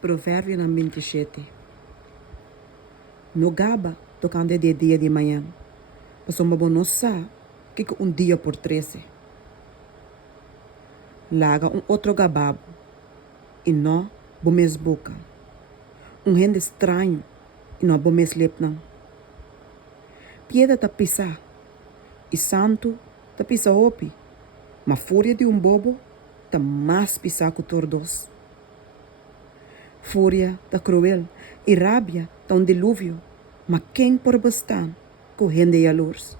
Provérbio 27. No gaba, tocando de dia de manhã. Passou uma boa noção que dia por 13. Laga outro gababo. E não, bomes boca. Gente estranho. E não bomes lepnão. Pieda ta pisar. E santo ta pisar opi. Mas fúria de bobo ta mais pisar que tordos. Fúria ta cruel e rábia ta dilúvio, mas quem por bastante correndo e alurs.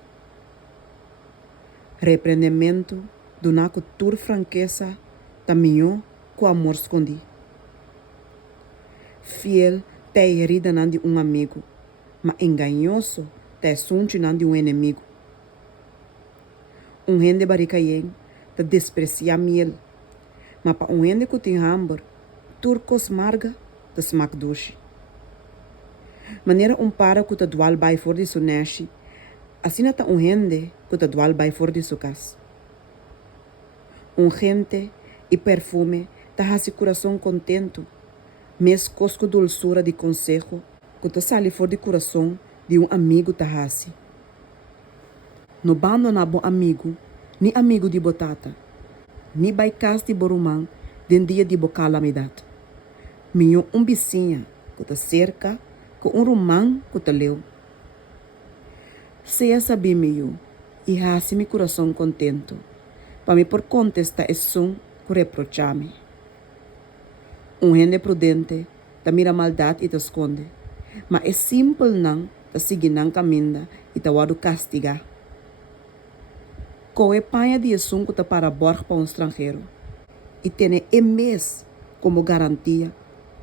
Repreendimento do naco tur franqueza ta minho com amor escondi. Fiel ta herida nan de amigo, mas enganhoso ta sunte nan de inimigo. Gente baricaien ta desprecia miel, mas para gente que tem hambre, turcos marga ta smak doce. Maneira para que ta dual bai for de su nashi, assim ta gente que ta dual bai for de su casa. Gente e perfume ta hasi coração contento, mes cosco dulçura de consejo que ta sali for de coração de amigo ta hasi. No bando na bom amigo, ni amigo de botata, ni bai cas de borumang, den dia de bo calamidade. Minho bicinha que ta cerca, com rumang que ta leu. Seja saber meu, e hasi mi coração contento, para me por contestar é som que reprochar-me. Gente prudente, ta mira maldade e ta esconde, mas é simples não, ta seguir não caminha e ta wado castigar. Coe panha de som que ta para borg para estrangeiro, e tem mês como garantia,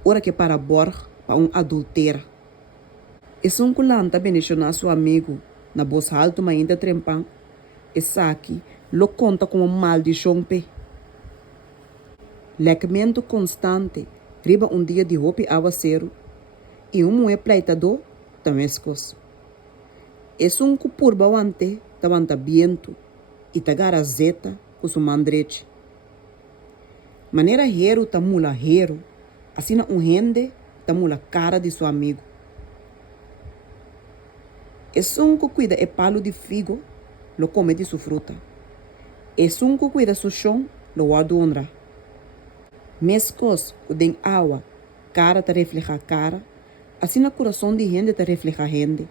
ora que para borg para adultera. E som que lanta beneficiar seu amigo, na voz alto mas ainda trempang, e saque, lo conta como maldição pe. Lecimento constante, riba dia de roupa aguaceiro, e moe pleitador, também escos. E som que por bawante, tavanta viento, e tagara zeta, com su mandrete. Maneira hero tamula hero, assim gente tamula cara de seu amigo. E som que cuida é palo de figo, lo come de sua fruta. E som que cuida seu chão, lo guarda honra. Mescos que den água, cara ta refleja cara, assim na coração de gente ta refleja gente.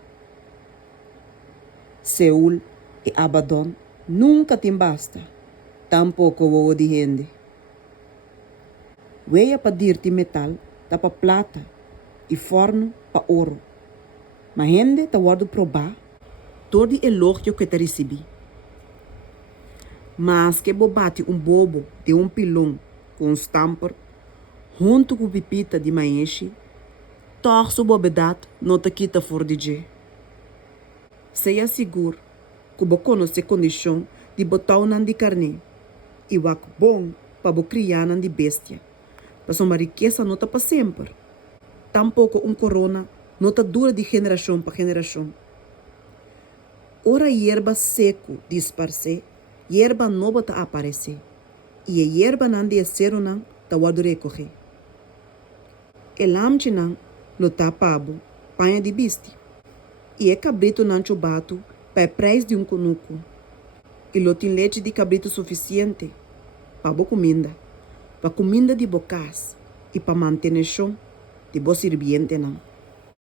Seul e Abaddon nunca tem basta, tampouco o de gente. Veia para dirte metal, ta pa plata, e forno pa ouro. Mas gente ta guarda probar todo elogio que te recebi. Mas que bobate bobo de pilão com stamper, junto com pipita de maenche, torço bobedade não te quita for de je. Seja seguro que você conhece a condição de botar um de carne e o bom para você criar de bestia. Mas uma riqueza não está para sempre. Tampouco corona não está dura de geração para geração. Ora hierba seco disparce, hierba nova está aparecer. E a hierba não de ser não está guardo recorrer. El amche não lo tá pabo, panha de biste. E é cabrito não chubato para preço de conuco. E lo tem leite de cabrito suficiente para boa comida de bocas e para manter chão de boa sirviente não.